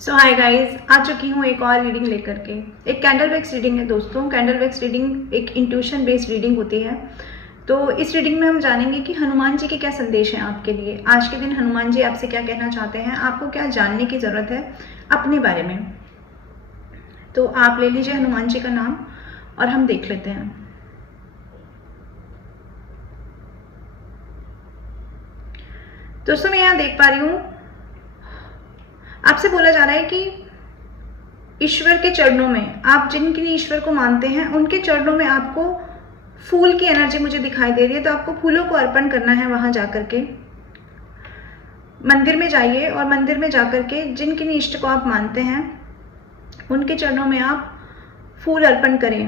सो hi guys, आ चुकी हूँ एक और रीडिंग लेकर के। एक कैंडल वैक्स रीडिंग है दोस्तों। कैंडल वैक्स रीडिंग एक इंट्यूशन बेस्ड रीडिंग होती है। तो इस रीडिंग में हम जानेंगे कि हनुमान जी के क्या संदेश हैं आपके लिए। आज के दिन हनुमान जी आपसे क्या कहना चाहते हैं, आपको क्या जानने की ज़रूरत है अपने बारे में। तो आप ले लीजिए हनुमान जी का नाम और हम देख लेते हैं। दोस्तों मैं यहाँ देख पा रही हूँ, आपसे बोला जा रहा है कि ईश्वर के चरणों में, आप जिनके ईश्वर को मानते हैं उनके चरणों में आपको फूल की एनर्जी मुझे दिखाई दे रही है। तो आपको फूलों को अर्पण करना है। वहां जाकर के मंदिर में जाइए और मंदिर में जाकर के जिनके इष्ट को आप मानते हैं उनके चरणों में आप फूल अर्पण करें।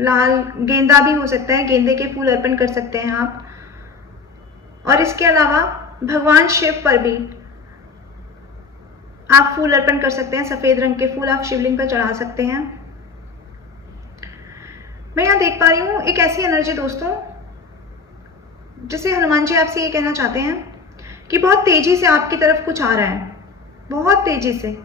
लाल गेंदा भी हो सकता है, गेंदे के फूल अर्पण कर सकते हैं आप। और इसके अलावा भगवान शिव पर भी आप फूल अर्पण कर सकते हैं। सफेद रंग के फूल आप शिवलिंग पर चढ़ा सकते हैं। मैं यहाँ देख पा रही हूँ एक ऐसी एनर्जी दोस्तों, जिसे हनुमान जी आपसे ये कहना चाहते हैं कि बहुत तेजी से आपकी तरफ कुछ आ रहा है, बहुत तेजी से।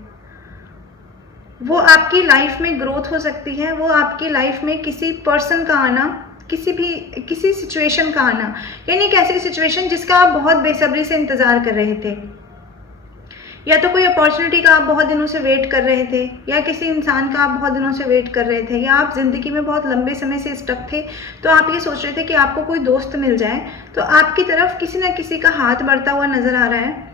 वो आपकी लाइफ में ग्रोथ हो सकती है, वो आपकी लाइफ में किसी पर्सन का आना, किसी सिचुएशन का आना, यानी एक ऐसी सिचुएशन जिसका आप बहुत बेसब्री से इंतजार कर रहे थे, या तो कोई अपॉर्चुनिटी का आप बहुत दिनों से वेट कर रहे थे, या किसी इंसान का आप बहुत दिनों से वेट कर रहे थे, या आप जिंदगी में बहुत लंबे समय से स्टक थे। तो आप ये सोच रहे थे कि आपको कोई दोस्त मिल जाए। तो आपकी तरफ किसी ना किसी का हाथ बढ़ता हुआ नजर आ रहा है।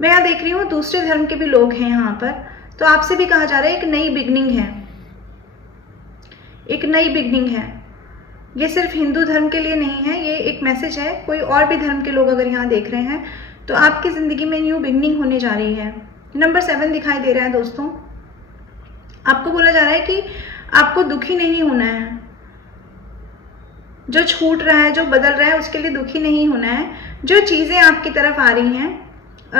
मैं यहाँ देख रही हूँ दूसरे धर्म के भी लोग हैं यहाँ पर। तो आपसे भी कहा जा रहा है एक नई बिगनिंग है, एक नई बिगनिंग है। ये सिर्फ हिंदू धर्म के लिए नहीं है, ये एक मैसेज है। कोई और भी धर्म के लोग अगर यहाँ देख रहे हैं तो आपकी ज़िंदगी में न्यू बिगनिंग होने जा रही है। नंबर 7 दिखाई दे रहा है दोस्तों। आपको बोला जा रहा है कि आपको दुखी नहीं होना है। जो छूट रहा है, जो बदल रहा है, उसके लिए दुखी नहीं होना है। जो चीज़ें आपकी तरफ आ रही हैं,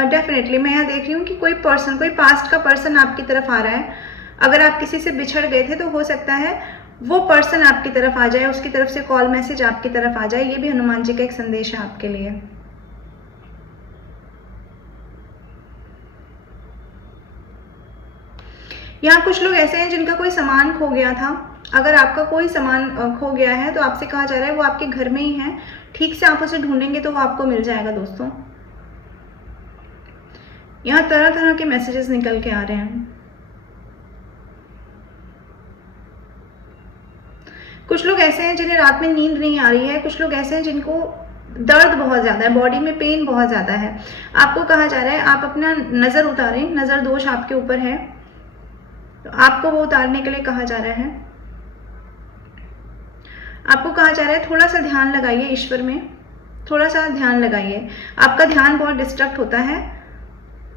डेफिनेटली मैं यहाँ देख रही हूँ कि कोई पर्सन, कोई पास्ट का पर्सन आपकी तरफ आ रहा है। अगर आप किसी से बिछड़ गए थे तो हो सकता है वो पर्सन आपकी तरफ आ जाए, उसकी तरफ से कॉल मैसेज आपकी तरफ आ जाए। ये भी हनुमान जी का एक संदेश है आपके लिए। यहाँ कुछ लोग ऐसे हैं जिनका कोई सामान खो गया था। अगर आपका कोई सामान खो गया है तो आपसे कहा जा रहा है वो आपके घर में ही है। ठीक से आप उसे ढूंढेंगे तो वो आपको मिल जाएगा दोस्तों। यहाँ तरह तरह के मैसेजेस निकल के आ रहे हैं। कुछ लोग ऐसे हैं जिन्हें रात में नींद नहीं आ रही है। कुछ लोग ऐसे हैं जिनको दर्द बहुत ज़्यादा है, बॉडी में पेन बहुत ज़्यादा है। आपको कहा जा रहा है आप अपना नज़र उतारें, नज़र दोष आपके ऊपर है तो आपको वो उतारने के लिए कहा जा रहा है। आपको कहा जा रहा है थोड़ा सा ध्यान लगाइए ईश्वर में, थोड़ा सा ध्यान लगाइए। आपका ध्यान बहुत डिस्ट्रैक्ट होता है।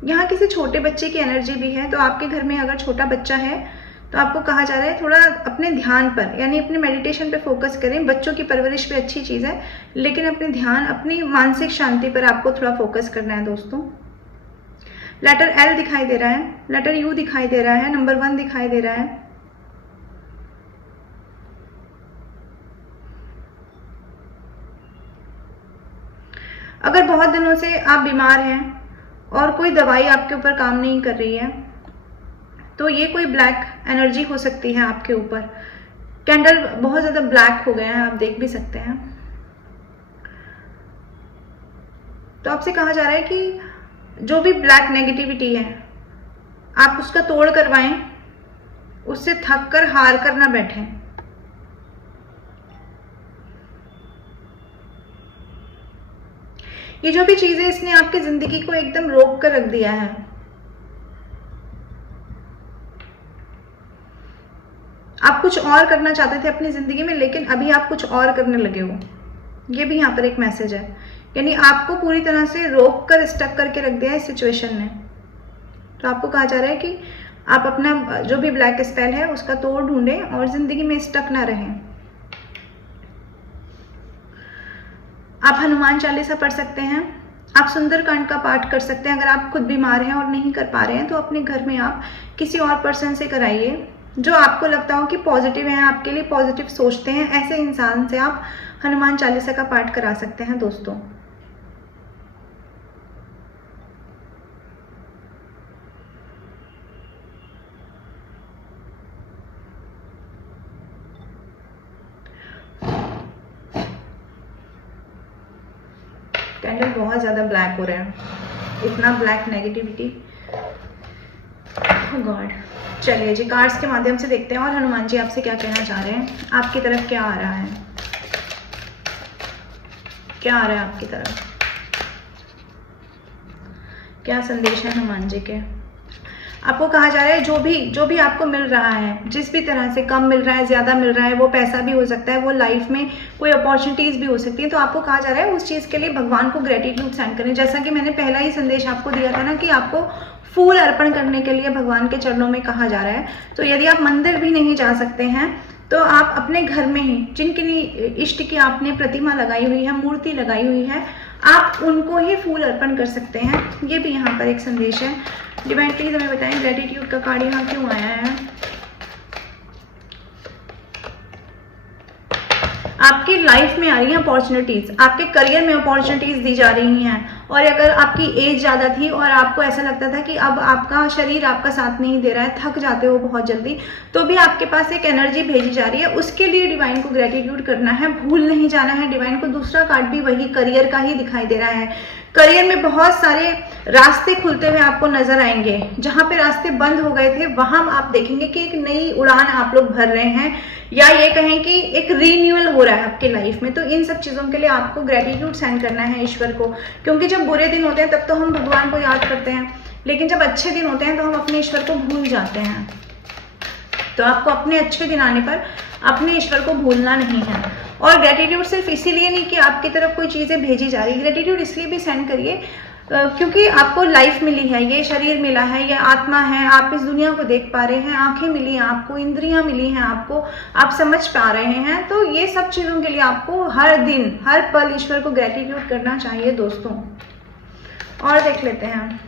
यहाँ किसी छोटे बच्चे की एनर्जी भी है। तो आपके घर में अगर छोटा बच्चा है तो आपको कहा जा रहा है थोड़ा अपने ध्यान पर, यानी अपने मेडिटेशन पे फोकस करें। बच्चों की परवरिश भी अच्छी चीज़ है, लेकिन अपने ध्यान, अपनी मानसिक शांति पर आपको थोड़ा फोकस करना है दोस्तों। लेटर एल दिखाई दे रहा है, लेटर यू दिखाई दे रहा है, नंबर 1 दिखाई दे रहा है। अगर बहुत दिनों से आप बीमार हैं और कोई दवाई आपके ऊपर काम नहीं कर रही है तो ये कोई ब्लैक एनर्जी हो सकती है आपके ऊपर। कैंडल बहुत ज़्यादा ब्लैक हो गए हैं, आप देख भी सकते हैं। तो आपसे कहा जा रहा है कि जो भी ब्लैक नेगेटिविटी है आप उसका तोड़ करवाएं, उससे थक कर हार कर ना बैठें। ये जो भी चीज़ है इसने आपकी ज़िंदगी को एकदम रोक कर रख दिया है। आप कुछ और करना चाहते थे अपनी ज़िंदगी में, लेकिन अभी आप कुछ और करने लगे हो। ये भी यहाँ पर एक मैसेज है, यानी आपको पूरी तरह से रोक कर, स्टक करके रख दिया है इस सिचुएशन ने। तो आपको कहा जा रहा है कि आप अपना जो भी ब्लैक स्पेल है उसका तोड़ ढूंढें और ज़िंदगी में स्टक ना रहें। आप हनुमान चालीसा पढ़ सकते हैं, आप सुंदरकांड का पाठ कर सकते हैं। अगर आप खुद बीमार हैं और नहीं कर पा रहे हैं तो अपने घर में आप किसी और पर्सन से कराइए जो आपको लगता हो कि पॉजिटिव है, आपके लिए पॉजिटिव सोचते हैं। ऐसे इंसान से आप हनुमान चालीसा का पाठ करा सकते हैं दोस्तों। कैंडल बहुत ज़्यादा ब्लैक हो रहा है, इतना ब्लैक नेगेटिविटी, गॉड। चलिए जी, कार्ड्स के माध्यम से देखते हैं और हनुमान जी आपसे क्या कहना चाह रहे हैं, आपकी तरफ क्या आ रहा है, क्या आ रहा है आपकी तरफ, क्या संदेश है हनुमान जी के। आपको कहा जा रहा है जो भी आपको मिल रहा है, जिस भी तरह से, कम मिल रहा है, ज़्यादा मिल रहा है, वो पैसा भी हो सकता है, वो लाइफ में कोई अपॉर्चुनिटीज़ भी हो सकती है, तो आपको कहा जा रहा है उस चीज़ के लिए भगवान को ग्रेटिट्यूड सेंड करें। जैसा कि मैंने पहला ही संदेश आपको दिया था ना कि आपको फूल अर्पण करने के लिए भगवान के चरणों में कहा जा रहा है। तो यदि आप मंदिर भी नहीं जा सकते हैं तो आप अपने घर में ही जिनके इष्ट की आपने प्रतिमा लगाई हुई है, मूर्ति लगाई हुई है, आप उनको ही फूल अर्पण कर सकते हैं। ये भी यहाँ पर एक संदेश है। डिवाइन प्लीज हमें बताएं ग्रेटिट्यूड का कार्ड यहाँ क्यों आया है। आपकी लाइफ में आ रही हैं अपॉर्चुनिटीज, आपके करियर में अपॉर्चुनिटीज दी जा रही हैं, और अगर आपकी एज ज़्यादा थी और आपको ऐसा लगता था कि अब आपका शरीर आपका साथ नहीं दे रहा है, थक जाते हो बहुत जल्दी, तो भी आपके पास एक एनर्जी भेजी जा रही है, उसके लिए डिवाइन को ग्रेटिट्यूड करना है, भूल नहीं जाना है। डिवाइन को दूसरा कार्ड भी वही करियर का ही दिखाई दे रहा है। करियर में बहुत सारे रास्ते खुलते हुए आपको नजर आएंगे, जहां पे रास्ते बंद हो गए थे वहां आप देखेंगे कि एक नई उड़ान आप लोग भर रहे हैं, या ये कहें कि एक रीन्यूअल हो रहा है आपकी लाइफ में। तो इन सब चीज़ों के लिए आपको ग्रेटिट्यूड सेंड करना है ईश्वर को, क्योंकि जब बुरे दिन होते हैं तब तो हम भगवान को याद करते हैं, लेकिन जब अच्छे दिन होते हैं तो हम अपने ईश्वर को भूल जाते हैं। तो आपको अपने अच्छे दिन आने पर अपने ईश्वर को भूलना नहीं है। और ग्रेटिट्यूड सिर्फ इसीलिए नहीं कि आपकी तरफ कोई चीज़ें भेजी जा रही, ग्रेटिट्यूड इसलिए भी सेंड करिए क्योंकि आपको लाइफ मिली है, ये शरीर मिला है, ये आत्मा है, आप इस दुनिया को देख पा रहे हैं, आंखें मिली हैं आपको, इंद्रियां मिली हैं आपको, आप समझ पा रहे हैं। तो ये सब चीज़ों के लिए आपको हर दिन हर पल ईश्वर को ग्रेटिट्यूड करना चाहिए दोस्तों। और देख लेते हैं,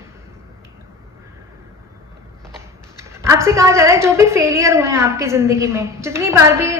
आपसे कहा जा रहा है जो भी फेलियर हुए हैं आपकी ज़िंदगी में, जितनी बार भी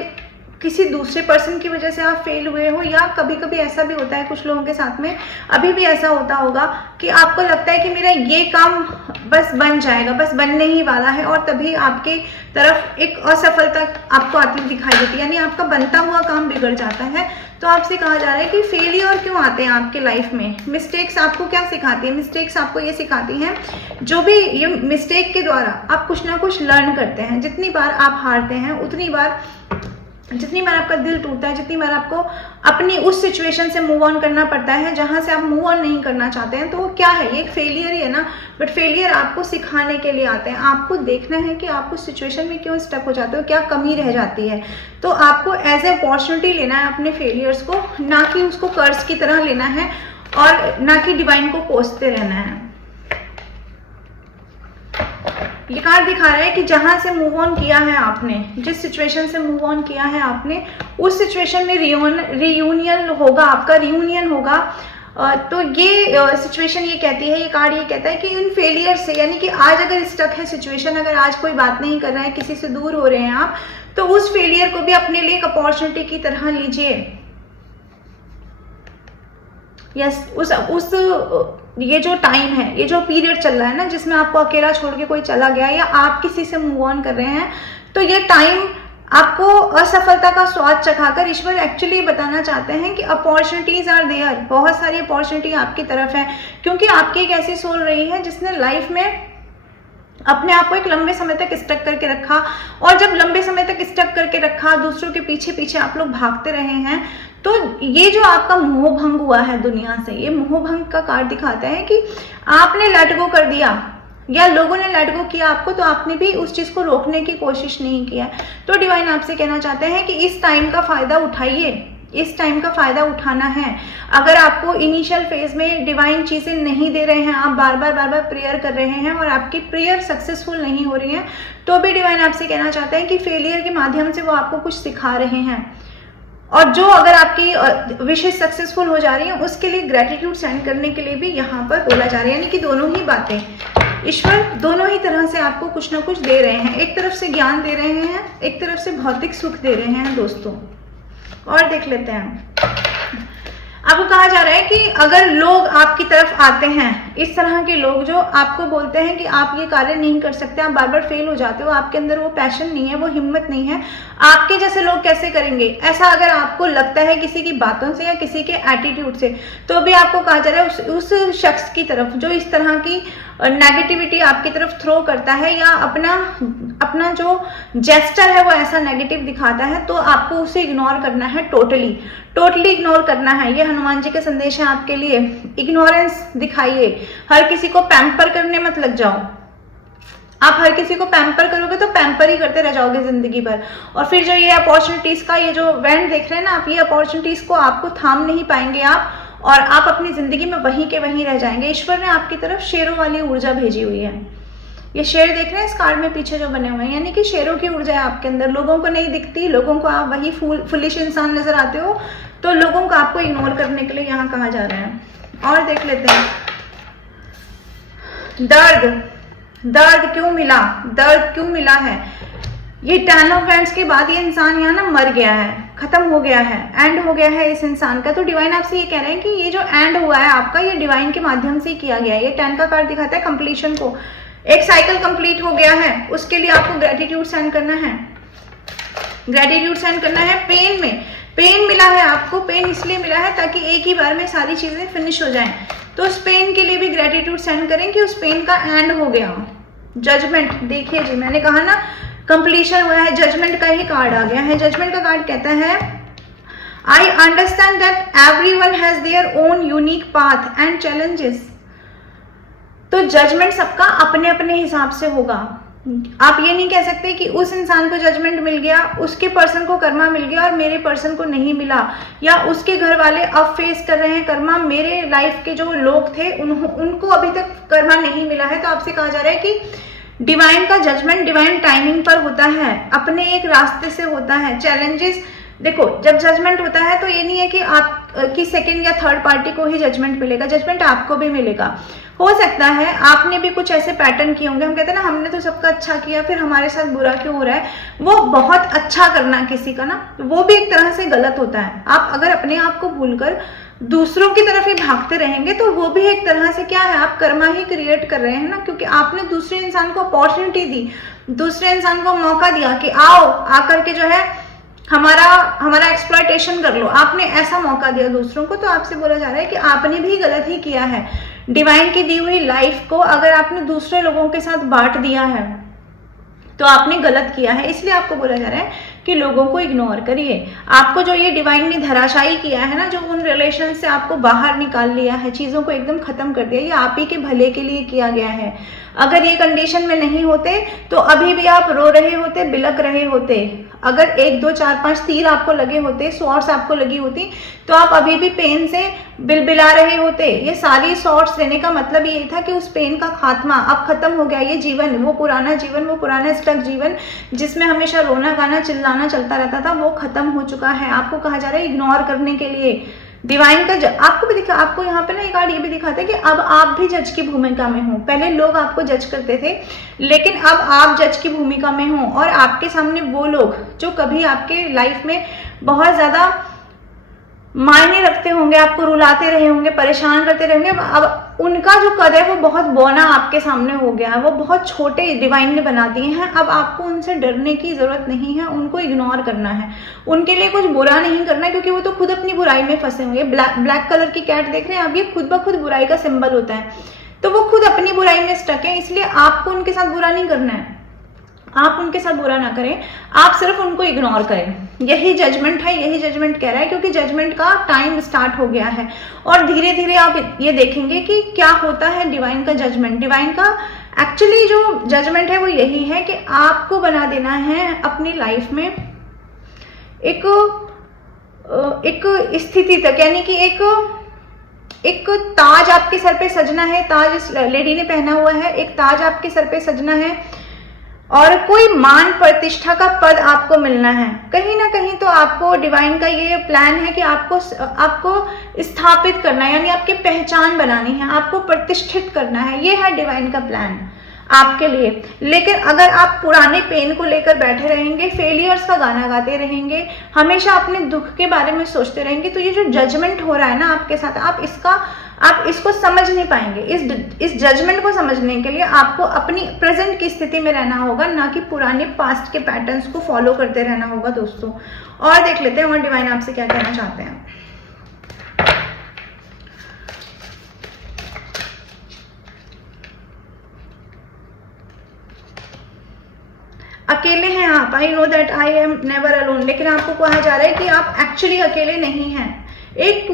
किसी दूसरे पर्सन की वजह से आप फेल हुए हो, या कभी कभी ऐसा भी होता है कुछ लोगों के साथ में, अभी भी ऐसा होता होगा कि आपको लगता है कि मेरा ये काम बस बन जाएगा, बस बनने ही वाला है, और तभी आपके तरफ एक असफलता आपको आती हुई दिखाई देती है, यानी आपका बनता हुआ काम बिगड़ जाता है। तो आपसे कहा जा रहा है कि फेलियर क्यों आते हैं आपके लाइफ में, मिस्टेक्स आपको क्या सिखाती है। मिस्टेक्स आपको ये सिखाती हैं, जो भी ये मिस्टेक के द्वारा आप कुछ ना कुछ लर्न करते हैं। जितनी बार आप हारते हैं उतनी बार, जितनी बार आपका दिल टूटता है, जितनी बार आपको अपनी उस सिचुएशन से मूव ऑन करना पड़ता है जहां से आप मूव ऑन नहीं करना चाहते हैं, तो वो क्या है, ये एक फेलियर ही है ना। बट फेलियर आपको सिखाने के लिए आते हैं। आपको देखना है कि आप उस सिचुएशन में क्यों स्टक हो जाते हो, क्या कमी रह जाती है। तो आपको एज ए अपॉर्चुनिटी लेना है अपने फेलियर्स को, ना कि उसको कर्ज की तरह लेना है, और ना कि डिवाइन को कोसते रहना है। ये कार्ड दिखा रहा है कि जहां से मूव ऑन किया है आपने, जिस सिचुएशन से मूव ऑन किया है आपने, उस सिचुएशन में रियूनियन होगा, आपका रियूनियन होगा। तो ये सिचुएशन ये कहती है, ये कार्ड ये कहता है कि इन फेलियर से, यानी कि आज अगर स्टक है सिचुएशन, अगर आज कोई बात नहीं कर रहा है, किसी से दूर हो रहे हैं आप, तो उस फेलियर को भी अपने लिए एक अपॉर्चुनिटी की तरह लीजिए। यस, उस ये जो टाइम है, ये जो पीरियड चल रहा है ना, जिसमें आपको अकेला छोड़ के कोई चला गया, या आप किसी से मूव ऑन कर रहे हैं, तो ये टाइम आपको असफलता का स्वाद चखाकर ईश्वर एक्चुअली बताना चाहते हैं कि अपॉर्चुनिटीज आर देयर, बहुत सारी अपॉर्चुनिटी आपकी तरफ है, क्योंकि आपकी एक ऐसी सोल रही है जिसने लाइफ में अपने आप को एक लंबे समय तक स्टक करके रखा, और जब लंबे समय तक स्टक करके रखा, दूसरों के पीछे पीछे आप लोग भागते रहे हैं, तो ये जो आपका मोह भंग हुआ है दुनिया से, ये मोह भंग का कार्ड दिखाता है कि आपने लेट गो कर दिया, या लोगों ने लेट गो किया आपको, तो आपने भी उस चीज़ को रोकने की कोशिश नहीं किया। तो डिवाइन आपसे कहना चाहते हैं कि इस टाइम का फ़ायदा उठाइए, इस टाइम का फ़ायदा उठाना है। अगर आपको इनिशियल फेज में डिवाइन चीज़ें नहीं दे रहे हैं, आप बार बार प्रेयर कर रहे हैं और आपकी प्रेयर सक्सेसफुल नहीं हो रही है, तो भी डिवाइन आपसे कहना चाहते हैं कि फेलियर के माध्यम से वो आपको कुछ सिखा रहे हैं। और जो अगर आपकी विशेष सक्सेसफुल हो जा रही है, उसके लिए ग्रेटिट्यूड सेंड करने के लिए भी यहाँ पर बोला जा रहा है, यानी कि दोनों ही बातें, ईश्वर दोनों ही तरह से आपको कुछ ना कुछ दे रहे हैं। एक तरफ से ज्ञान दे रहे हैं, एक तरफ से भौतिक सुख दे रहे हैं दोस्तों। और देख लेते हैं, आपको कहा जा रहा है कि अगर लोग आपकी तरफ आते हैं, इस तरह के लोग जो आपको बोलते हैं कि आप ये कार्य नहीं कर सकते, आप बार बार फेल हो जाते हो, आपके अंदर वो पैशन नहीं है, वो हिम्मत नहीं है, आपके जैसे लोग कैसे करेंगे, ऐसा अगर आपको लगता है किसी की बातों से या किसी के एटीट्यूड से, तो भी आपको कहा जा रहा है उस शख्स की तरफ जो इस तरह की नेगेटिविटी आपकी तरफ थ्रो करता है या अपना जो जेस्चर है वो ऐसा नेगेटिव दिखाता है, तो आपको उसे इग्नोर करना है, टोटली इग्नोर करना है। ये हनुमान जी के संदेश है आपके लिए। इग्नोरेंस दिखाइए, हर किसी को पैम्पर करने मत लग जाओ। आप हर किसी को पैम्पर करोगे तो पैम्पर ही करते रह जाओगे जिंदगी भर, और फिर जो ये अपॉर्चुनिटीज का ये जो बैंड देख रहे हैं ना आप, ये अपॉर्चुनिटीज को आपको थाम नहीं पाएंगे आप, और आप अपनी जिंदगी में वहीं के वहीं रह जाएंगे। ईश्वर ने आपकी तरफ शेरों वाली ऊर्जा भेजी हुई है। ये शेर देख रहे हैं इस कार्ड में पीछे जो बने हुए हैं, यानी कि शेरों की ऊर्जा है आपके अंदर। लोगों को नहीं दिखती, लोगों को आप वही फुलिश इंसान नजर आते हो, तो लोगों को आपको इग्नोर करने के लिए यहाँ कहा जा रहा है। और देख लेते हैं दर्द क्यों मिला है। ये 10 ऑफ वैंड्स के बाद ये इंसान यहाँ ना मर गया है, खत्म हो गया है, एंड हो गया है इस इंसान का। तो डिवाइन आपसे ये कह रहे हैं कि ये जो एंड हुआ है आपका, ये डिवाइन के माध्यम से किया गया है। ये 10 का कार्ड दिखाता है कंप्लीशन को, एक साइकिल कंप्लीट हो गया है, उसके लिए आपको ग्रेटिट्यूड सेंड करना है, पेन मिला है आपको। पेन इसलिए मिला है ताकि एक ही बार में सारी चीजें फिनिश हो जाएं, तो उस पेन के लिए भी ग्रेटिट्यूड सेंड करें कि उस पेन का एंड हो गया। जजमेंट देखिए जी, मैंने कहा ना कंप्लीशन हुआ है, जजमेंट का ही कार्ड आ गया है। जजमेंट का कार्ड कहता है I understand that everyone has their own unique path and challenges. तो जजमेंट सबका अपने अपने हिसाब से होगा। आप ये नहीं कह सकते कि उस इंसान को जजमेंट मिल गया, उसके पर्सन को कर्मा मिल गया और मेरे पर्सन को नहीं मिला, या उसके घर वाले अब फेस कर रहे हैं कर्मा, मेरे लाइफ के जो लोग थे उनको अभी तक कर्मा नहीं मिला है। तो आपसे कहा जा रहा है कि डिवाइन का जजमेंट डिवाइन टाइमिंग पर होता है, अपने एक रास्ते से होता है। चैलेंजेस देखो, जब जजमेंट होता है तो ये नहीं है कि आप की सेकंड या थर्ड पार्टी को ही जजमेंट मिलेगा, जजमेंट आपको भी मिलेगा। हो सकता है आपने भी कुछ ऐसे पैटर्न किए होंगे, हम कहते हैं ना हमने तो सबका अच्छा किया फिर हमारे साथ बुरा क्यों हो रहा है। वो बहुत अच्छा करना किसी का ना, वो भी एक तरह से गलत होता है। आप अगर अपने आप को भूलकर दूसरों की तरफ ही भागते रहेंगे तो वो भी एक तरह से क्या है, आप कर्मा ही क्रिएट कर रहे हैं ना, क्योंकि आपने दूसरे इंसान को अपॉर्चुनिटी दी, दूसरे इंसान को मौका दिया कि आओ आकर के जो है हमारा एक्सप्लॉयटेशन कर लो। आपने ऐसा मौका दिया दूसरों को, तो आपसे बोला जा रहा है कि आपने भी गलत ही किया है। डिवाइन की दी हुई लाइफ को अगर आपने दूसरे लोगों के साथ बांट दिया है तो आपने गलत किया है। इसलिए आपको बोला जा रहा है कि लोगों को इग्नोर करिए। आपको जो ये डिवाइन ने धराशायी किया है ना, जो उन रिलेशन से आपको बाहर निकाल लिया है, चीज़ों को एकदम खत्म कर दिया, ये आप ही के भले के लिए किया गया है। अगर ये कंडीशन में नहीं होते तो अभी भी आप रो रहे होते, बिलक रहे होते। अगर 1 2 4 5 तीर आपको लगे होते, स्वॉर्ड्स आपको लगी होती, तो आप अभी भी पेन से बिलबिला रहे होते। ये सारी स्वॉर्ड्स देने का मतलब ये था कि उस पेन का खात्मा अब खत्म हो गया। ये जीवन, वो पुराना जीवन, वो पुराना स्टक जीवन जिसमें हमेशा रोना गाना चिल्लाना चलता रहता था, वो खत्म हो चुका है। आपको कहा जा रहा है इग्नोर करने के लिए। डिवाइन का आपको भी दिखा, आपको यहाँ पे ना एक कार्ड ये भी दिखाता है कि अब आप भी जज की भूमिका में हो। पहले लोग आपको जज करते थे, लेकिन अब आप जज की भूमिका में हो, और आपके सामने वो लोग जो कभी आपके लाइफ में बहुत ज्यादा मायने रखते होंगे, आपको रुलाते रहे होंगे, परेशान करते रहे होंगे, अब उनका जो कद है वो बहुत बौना आपके सामने हो गया है, वो बहुत छोटे डिवाइन ने बना दिए हैं। अब आपको उनसे डरने की जरूरत नहीं है, उनको इग्नोर करना है, उनके लिए कुछ बुरा नहीं करना है, क्योंकि वो तो खुद अपनी बुराई में फंसे हुए। ब्लैक कलर की कैट देख रहे हैं आप, ये खुद ब खुद बुराई का सिंबल होता है, तो वो खुद अपनी बुराई में स्टक है। इसलिए आपको उनके साथ बुरा नहीं करना है, आप उनके साथ बुरा ना करें, आप सिर्फ उनको इग्नोर करें। यही जजमेंट है, यही जजमेंट कह रहा है, क्योंकि जजमेंट का टाइम स्टार्ट हो गया है। और धीरे धीरे आप ये देखेंगे कि क्या होता है डिवाइन का जजमेंट। डिवाइन का एक्चुअली जो जजमेंट है वो यही है कि आपको बना देना है अपनी लाइफ में एक स्थिति तक, यानी कि एक ताज आपके सर पे सजना है। ताज इस लेडी ने पहना हुआ है, एक ताज आपके सर पे सजना है, और कोई मान प्रतिष्ठा का पद आपको मिलना है। कहीं ना कहीं तो आपको डिवाइन का ये प्लान है कि आपको स्थापित करना है, यानी आपकी पहचान बनानी है, आपको प्रतिष्ठित करना है। ये है डिवाइन का प्लान। आपके लिए। लेकिन अगर आप पुराने पेन को लेकर बैठे रहेंगे, फेलियर्स का गाना गाते रहेंगे, हमेशा अपने दुख के बारे में सोचते रहेंगे, तो ये जो जजमेंट हो रहा है ना आपके साथ, आप इसको समझ नहीं पाएंगे। इस जजमेंट को समझने के लिए आपको अपनी प्रेजेंट की स्थिति में रहना होगा, ना कि पुराने पास्ट के पैटर्न्स को फॉलो करते रहना होगा दोस्तों। और देख लेते हैं और डिवाइन आपसे क्या कहना चाहते हैं। अकेले हैं आप, I know that I am never alone, लेकिन आपको कहा जा रहा है कि आप एक्चुअली अकेले नहीं हैं। एक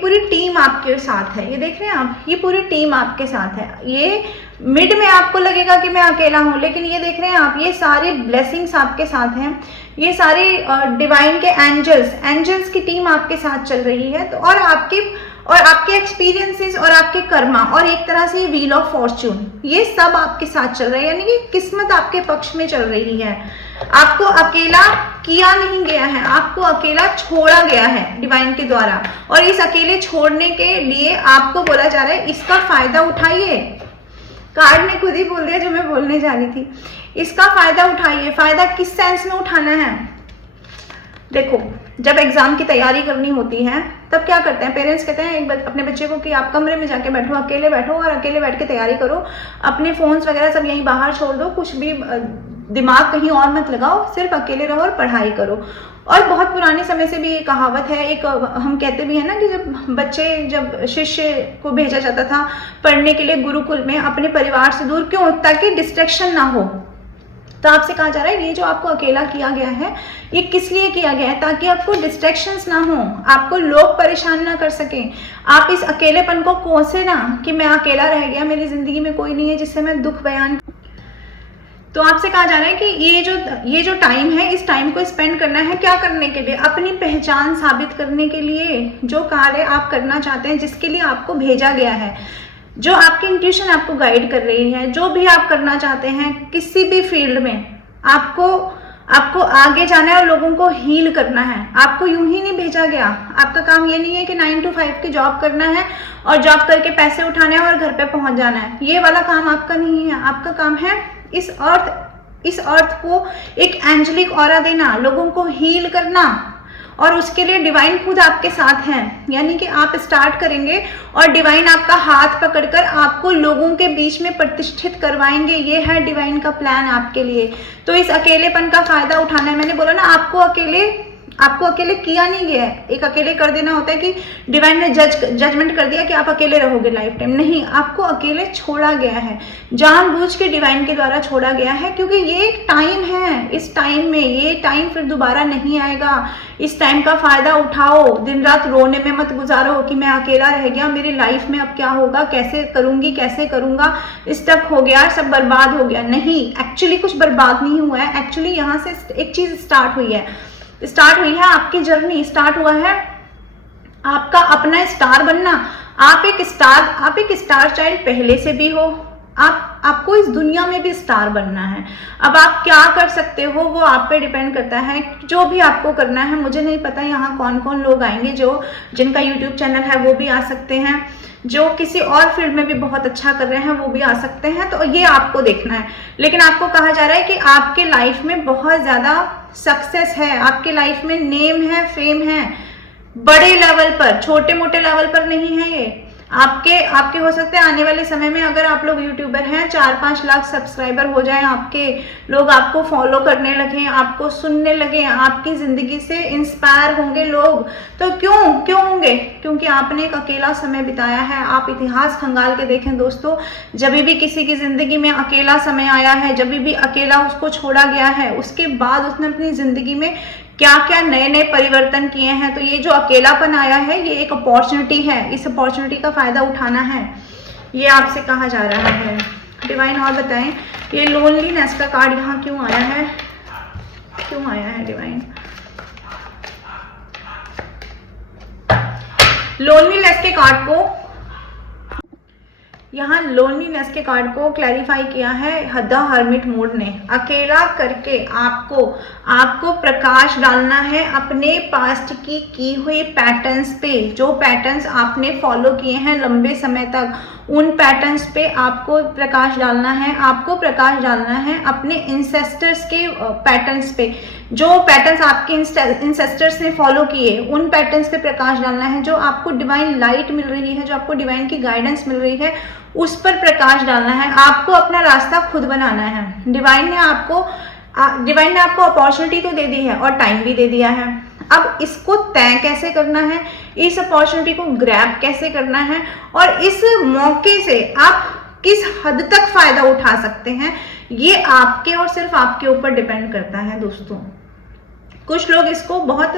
पूरी टीम आपके साथ है। ये देख रहे हैं आप, ये पूरी टीम आपके साथ है। ये मिड में आपको लगेगा कि मैं अकेला हूं, लेकिन ये देख रहे हैं आप, ये सारे ब्लेसिंग्स आपके साथ हैं। ये सारे डिवाइन के एंजल्स की टीम आपके साथ चल रही है। तो और आपके एक्सपीरियंसेस और आपके कर्मा और एक तरह से व्हील ऑफ फॉर्च्यून, ये सब आपके साथ चल रहा है, यानी कि किस्मत आपके पक्ष में चल रही है। आपको अकेला किया नहीं गया है, आपको अकेला छोड़ा गया है डिवाइन के द्वारा। और इस अकेले छोड़ने के लिए आपको बोला जा रहा है, इसका फायदा उठाइए। कार्ड ने खुद ही बोल दिया जो मैं बोलने जा रही थी, इसका फायदा उठाइए। फायदा किस सेंस में उठाना है? देखो, जब एग्जाम की तैयारी करनी होती है तब क्या करते हैं पेरेंट्स, कहते हैं अपने बच्चे को कि आप कमरे में जाके बैठो, अकेले बैठो और अकेले बैठ के तैयारी करो, अपने फोन्स वगैरह सब यहीं बाहर छोड़ दो, कुछ भी दिमाग कहीं और मत लगाओ, सिर्फ अकेले रहो और पढ़ाई करो। और बहुत पुराने समय से भी ये कहावत है, एक हम कहते भी है ना कि जब शिष्य को भेजा जाता था पढ़ने के लिए गुरुकुल में अपने परिवार से दूर, क्यों? ताकि डिस्ट्रैक्शन ना हो। तो आपसे कहा जा रहा है ये जो आपको अकेला किया गया है, ये किस लिए किया गया है? ताकि आपको डिस्ट्रैक्शंस ना हो, आपको लोग परेशान ना कर सकें, आप इस अकेलेपन को कोसे ना कि मैं अकेला रह गया, मेरी जिंदगी में कोई नहीं है जिससे मैं दुख बयान। तो आपसे कहा जा रहा है कि ये जो टाइम है, इस टाइम को स्पेंड करना है क्या करने के लिए? अपनी पहचान साबित करने के लिए, जो कार्य आप करना चाहते हैं, जिसके लिए आपको भेजा गया है, जो आपकी इंट्यूशन आपको गाइड कर रही है, जो भी आप करना चाहते हैं किसी भी फील्ड में, आपको आगे जाना है और लोगों को हील करना है। आपको यूं ही नहीं भेजा गया। आपका काम ये नहीं है कि 9 to 5 की जॉब करना है और जॉब करके पैसे उठाने हैं और घर पे पहुंच जाना है। ये वाला काम आपका नहीं है। आपका काम है इस अर्थ को एक एंजेलिक ऑरा देना, लोगों को हील करना, और उसके लिए डिवाइन खुद आपके साथ हैं। यानी कि आप स्टार्ट करेंगे और डिवाइन आपका हाथ पकड़कर आपको लोगों के बीच में प्रतिष्ठित करवाएंगे। ये है डिवाइन का प्लान आपके लिए। तो इस अकेलेपन का फायदा उठाना है। मैंने बोला ना, आपको अकेले किया नहीं गया है। एक अकेले कर देना होता है कि डिवाइन ने जजमेंट कर दिया कि आप अकेले रहोगे लाइफ टाइम, नहीं, आपको अकेले छोड़ा गया है, जानबूझ के डिवाइन के द्वारा छोड़ा गया है, क्योंकि ये एक टाइम है। इस टाइम में, ये टाइम फिर दोबारा नहीं आएगा। इस टाइम का फायदा उठाओ। दिन रात रोने में मत गुजारो कि मैं अकेला रह गया, मेरी लाइफ में अब क्या होगा, कैसे करूंगी, कैसे करूंगा, स्टक हो गया, सब बर्बाद हो गया। नहीं, एक्चुअली कुछ बर्बाद नहीं हुआ है। एक्चुअली यहाँ से एक चीज स्टार्ट हुई है, आपकी जर्नी स्टार्ट हुआ है, आपका अपना स्टार बनना। आप एक स्टार चाइल्ड पहले से भी हो। आपको इस दुनिया में भी स्टार बनना है। अब आप क्या कर सकते हो वो आप पे डिपेंड करता है। जो भी आपको करना है, मुझे नहीं पता यहाँ कौन कौन लोग आएंगे, जिनका यूट्यूब चैनल है वो भी आ सकते हैं, जो किसी और फील्ड में भी बहुत अच्छा कर रहे हैं वो भी आ सकते हैं। तो ये आपको देखना है। लेकिन आपको कहा जा रहा है कि आपके लाइफ में बहुत ज्यादा सक्सेस है, आपके लाइफ में नेम है, फेम है, बड़े लेवल पर, छोटे मोटे लेवल पर नहीं है। ये आपके हो सकते हैं आने वाले समय में, अगर आप लोग यूट्यूबर हैं, 4-5 लाख सब्सक्राइबर हो जाएं आपके, लोग आपको फॉलो करने लगे, आपको सुनने लगे, आपकी जिंदगी से इंस्पायर होंगे लोग। तो क्यों होंगे? क्योंकि आपने एक अकेला समय बिताया है। आप इतिहास खंगाल के देखें दोस्तों, जब भी किसी की जिंदगी में अकेला समय आया है, जब भी अकेला उसको छोड़ा गया है, उसके बाद उसने अपनी जिंदगी में क्या क्या नए नए परिवर्तन किए हैं। तो ये जो अकेलापन आया है, ये एक अपॉर्चुनिटी है। इस अपॉर्चुनिटी का फायदा उठाना है, ये आपसे कहा जा रहा है। डिवाइन और बताएं, ये लोनलीनेस का कार्ड यहाँ क्यों आया है? क्यों आया है डिवाइन? लोनलीनेस के कार्ड को यहाँ लोनलीनेस के कार्ड को क्लैरिफाई किया है द हर्मिट मोड ने। अकेला करके आपको प्रकाश डालना है अपने पास्ट की हुई पैटर्न्स पे, जो पैटर्न्स आपने फॉलो किए हैं लंबे समय तक, उन पैटर्न्स पे आपको प्रकाश डालना है। आपको प्रकाश डालना है अपने इंसेस्टर्स के पैटर्न्स पे, जो पैटर्न्स आपके इंसेस्टर्स ने फॉलो किए उन पैटर्न्स पे प्रकाश डालना है। जो आपको डिवाइन लाइट मिल रही है, जो आपको डिवाइन की गाइडेंस मिल रही है, उस पर प्रकाश डालना है। आपको अपना रास्ता खुद बनाना है। डिवाइन ने आपको अपॉर्चुनिटी तो दे दी है और टाइम भी दे दिया है। अब इसको तय कैसे करना है, इस अपॉर्चुनिटी को ग्रैब कैसे करना है और इस मौके से आप किस हद तक फायदा उठा सकते हैं, ये आपके और सिर्फ आपके ऊपर डिपेंड करता है दोस्तों। कुछ लोग इसको बहुत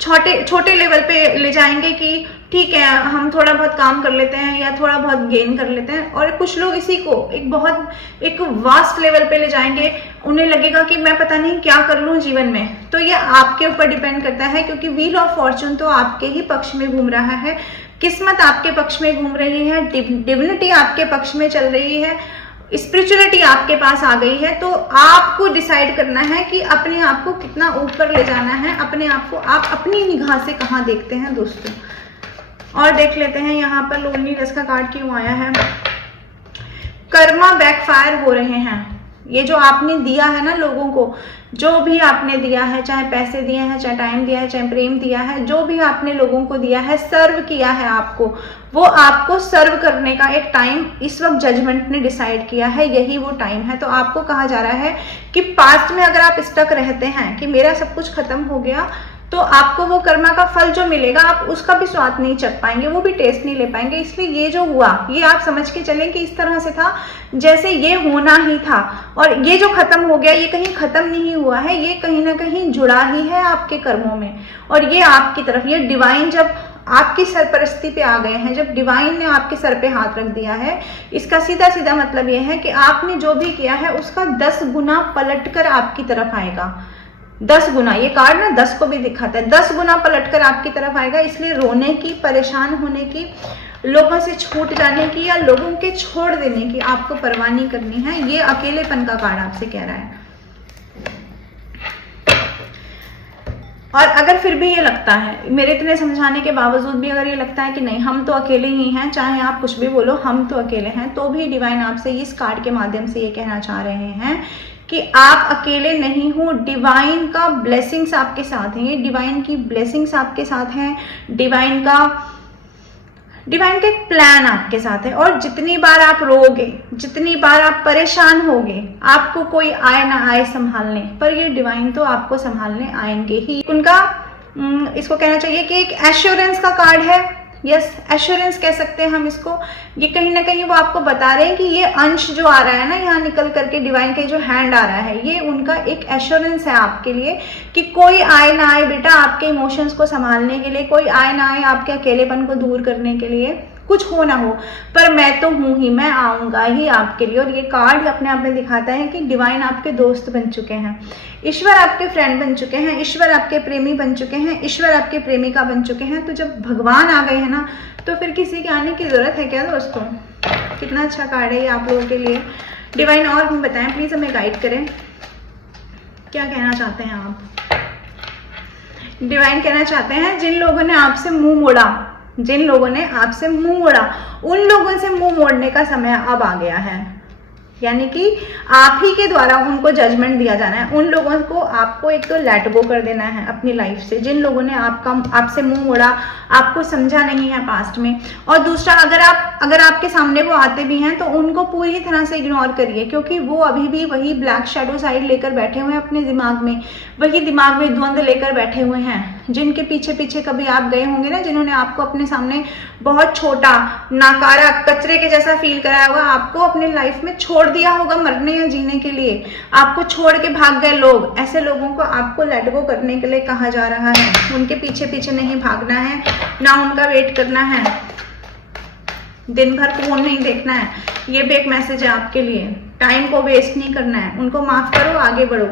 छोटे लेवल पे ले जाएंगे कि ठीक है हम थोड़ा बहुत काम कर लेते हैं या थोड़ा बहुत गेन कर लेते हैं, और कुछ लोग इसी को एक वास्ट लेवल पे ले जाएंगे। उन्हें लगेगा कि मैं पता नहीं क्या कर लूं जीवन में। तो ये आपके ऊपर डिपेंड करता है, क्योंकि व्हील ऑफ फॉर्चून तो आपके ही पक्ष में घूम रहा है, किस्मत आपके पक्ष में घूम रही है, डिविनिटी आपके पक्ष में चल रही है, स्पिरिचुअलिटी आपके पास आ गई है। तो आपको डिसाइड करना है कि अपने आप को कितना ऊपर ले जाना है, अपने आप को आप अपनी निगाह से कहाँ देखते हैं दोस्तों। और देख लेते हैं यहाँ पर लोनलीनेस का कार्ड क्यों आया है। कर्मा बैकफायर हो रहे हैं। ये जो आपने दिया है ना लोगों को, जो भी आपने दिया है, चाहे पैसे दिए हैं, चाहे टाइम दिया है, चाहे प्रेम दिया है, जो भी आपने लोगों को दिया है, सर्व किया है आपको, वो आपको सर्व करने का एक टाइम इस वक्त जजमेंट ने डिसाइड किया है, यही वो टाइम है। तो आपको कहा जा रहा है कि पास्ट में अगर आप स्टक रहते हैं कि मेरा सब कुछ खत्म हो गया, तो आपको वो कर्मा का फल जो मिलेगा आप उसका भी स्वाद नहीं चख पाएंगे, वो भी टेस्ट नहीं ले पाएंगे। इसलिए ये जो हुआ ये आप समझ के चलें कि इस तरह से था जैसे ये होना ही था, और ये जो खत्म हो गया ये कहीं खत्म नहीं हुआ है, ये कहीं ना कहीं जुड़ा ही है आपके कर्मों में। और ये आपकी तरफ, ये डिवाइन जब आपकी सरपरस्ती पे आ गए हैं, जब डिवाइन ने आपके सर पे हाथ रख दिया है, इसका सीधा सीधा मतलब ये है कि आपने जो भी किया है उसका 10 गुना पलटकर आपकी तरफ आएगा। 10 गुना, ये कार्ड ना 10 को भी दिखाता है, 10 गुना पलटकर आपकी तरफ आएगा। इसलिए रोने की, परेशान होने की, लोगों से छूट जाने की या लोगों के छोड़ देने की आपको परवाह नहीं करनी है। ये अकेलेपन का कार्ड आपसे कह रहा है। और अगर फिर भी ये लगता है, मेरे इतने समझाने के बावजूद भी अगर ये लगता है कि नहीं हम तो अकेले ही हैं, चाहे आप कुछ भी बोलो हम तो अकेले हैं, तो भी डिवाइन आपसे इस कार्ड के माध्यम से ये कहना चाह रहे हैं कि आप अकेले नहीं हो। डिवाइन का ब्लेसिंग्स आपके साथ हैं, ये डिवाइन की ब्लेसिंग्स आपके साथ हैं, डिवाइन के प्लान आपके साथ है। और जितनी बार आप रोगे, जितनी बार आप परेशान होगे, आपको कोई आए ना आए संभालने, पर ये डिवाइन तो आपको संभालने आएंगे ही। उनका इसको कहना चाहिए कि एक एश्योरेंस का कार्ड है। यस, एश्योरेंस कह सकते हैं हम इसको। ये कहीं ना कहीं वो आपको बता रहे हैं कि ये अंश जो आ रहा है ना यहाँ निकल करके, डिवाइन के जो हैंड आ रहा है, ये उनका एक एश्योरेंस है आपके लिए कि कोई आए ना आए बेटा आपके इमोशंस को संभालने के लिए, कोई आए ना आए आपके अकेलेपन को दूर करने के लिए, कुछ हो ना हो, पर मैं तो हूं ही, मैं आऊंगा ही आपके लिए। और ये कार्ड अपने आप में दिखाता है कि डिवाइन आपके दोस्त बन चुके हैं, ईश्वर आपके फ्रेंड बन चुके हैं, ईश्वर आपके प्रेमी बन चुके हैं, ईश्वर आपके प्रेमिका बन चुके हैं। तो जब भगवान आ गए हैं ना, तो फिर किसी के आने की जरूरत है क्या दोस्तों। कितना अच्छा कार्ड है ये आप लोगों के लिए। डिवाइन और हम बताएं प्लीज, हमें गाइड करें, क्या कहना चाहते हैं आप। डिवाइन कहना चाहते हैं जिन लोगों ने आपसे मुंह मोड़ा, जिन लोगों ने आपसे मुंह मोड़ा, उन लोगों से मुंह मोड़ने का समय अब आ गया है। यानी कि आप ही के द्वारा उनको जजमेंट दिया जाना है। उन लोगों को आपको एक तो लेट गो कर देना है अपनी लाइफ से, जिन लोगों ने आपसे मुंह मोड़ा, आपको समझा नहीं है पास्ट में। और दूसरा, अगर आपके सामने वो आते भी हैं तो उनको पूरी तरह से इग्नोर करिए, क्योंकि वो अभी भी वही ब्लैक शैडो साइड लेकर बैठे हुए हैं अपने दिमाग में, वही दिमाग में द्वंद्व लेकर बैठे हुए हैं, जिनके पीछे पीछे कभी आप गए होंगे ना, जिन्होंने आपको अपने सामने बहुत छोटा, नाकारा, कचरे के जैसा फील कराया होगा, आपको अपनी लाइफ में छोड़ दिया होगा मरने या जीने के लिए, आपको छोड़ के भाग गए लोग। ऐसे लोगों को आपको लेट गो करने के लिए कहा जा रहा है। उनके पीछे पीछे नहीं भागना है, ना उनका वेट करना है, दिन भर फोन नहीं देखना है। ये भी एक मैसेज है आपके लिए। टाइम को वेस्ट नहीं करना है, उनको माफ करो, आगे बढ़ो।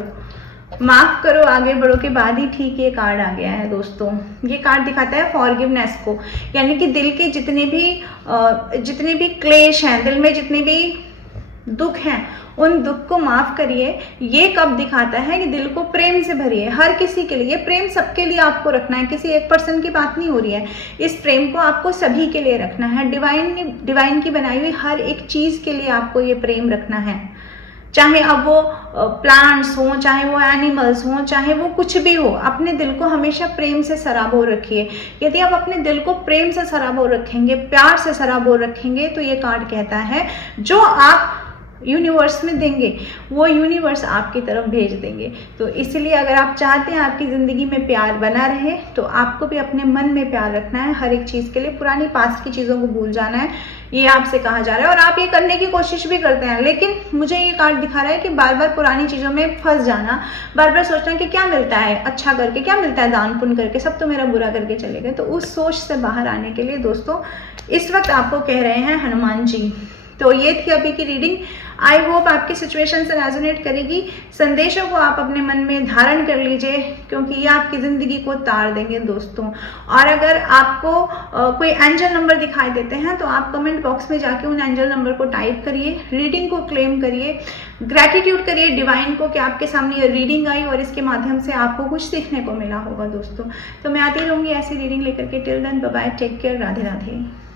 माफ करो आगे बढ़ो के बाद ही ठीक ये कार्ड आ गया है दोस्तों। ये कार्ड दिखाता है फॉरगिवनेस को, यानी कि दिल के जितने भी क्लेश हैं, दिल में जितने भी दुख हैं, उन दुख को माफ करिए। ये कब दिखाता है कि दिल को प्रेम से भरिए, हर किसी के लिए। प्रेम सबके लिए आपको रखना है, किसी एक पर्सन की बात नहीं हो रही है। इस प्रेम को आपको सभी के लिए रखना है। डिवाइन की बनाई हुई हर एक चीज के लिए आपको ये प्रेम रखना है, चाहे अब वो प्लांट्स हो, चाहे वो एनिमल्स हो, चाहे वो कुछ भी हो। अपने दिल को हमेशा प्रेम से सराबोर रखिए। यदि आप अपने दिल को प्रेम से सराबोर रखेंगे, प्यार से सराबोर रखेंगे, तो ये कार्ड कहता है जो आप यूनिवर्स में देंगे वो यूनिवर्स आपकी तरफ भेज देंगे। तो इसलिए अगर आप चाहते हैं आपकी ज़िंदगी में प्यार बना रहे, तो आपको भी अपने मन में प्यार रखना है हर एक चीज़ के लिए। पुरानी पास्ट की चीज़ों को भूल जाना है, ये आपसे कहा जा रहा है। और आप ये करने की कोशिश भी करते हैं, लेकिन मुझे ये कार्ड दिखा रहा है कि बार बार पुरानी चीज़ों में फंस जाना, बार बार सोचना कि क्या मिलता है अच्छा करके, क्या मिलता है दान पुण्य करके, सब तो मेरा बुरा करके चले गए। तो उस सोच से बाहर आने के लिए दोस्तों इस वक्त आपको कह रहे हैं हनुमान जी। तो ये थी अभी की रीडिंग। आई होप आपकी सिचुएशन से रेजोनेट करेगी। संदेशों को आप अपने मन में धारण कर लीजिए, क्योंकि ये आपकी ज़िंदगी को तार देंगे दोस्तों। और अगर आपको कोई एंजल नंबर दिखाई देते हैं तो आप कमेंट बॉक्स में जाके उन एंजल नंबर को टाइप करिए, रीडिंग को क्लेम करिए, ग्रैटिट्यूड करिए डिवाइन को कि आपके सामने ये रीडिंग आई और इसके माध्यम से आपको कुछ सीखने को मिला होगा दोस्तों। तो मैं आती रहूँगी ऐसी रीडिंग लेकर के। Till then bye bye, take care, Radhe Radhe.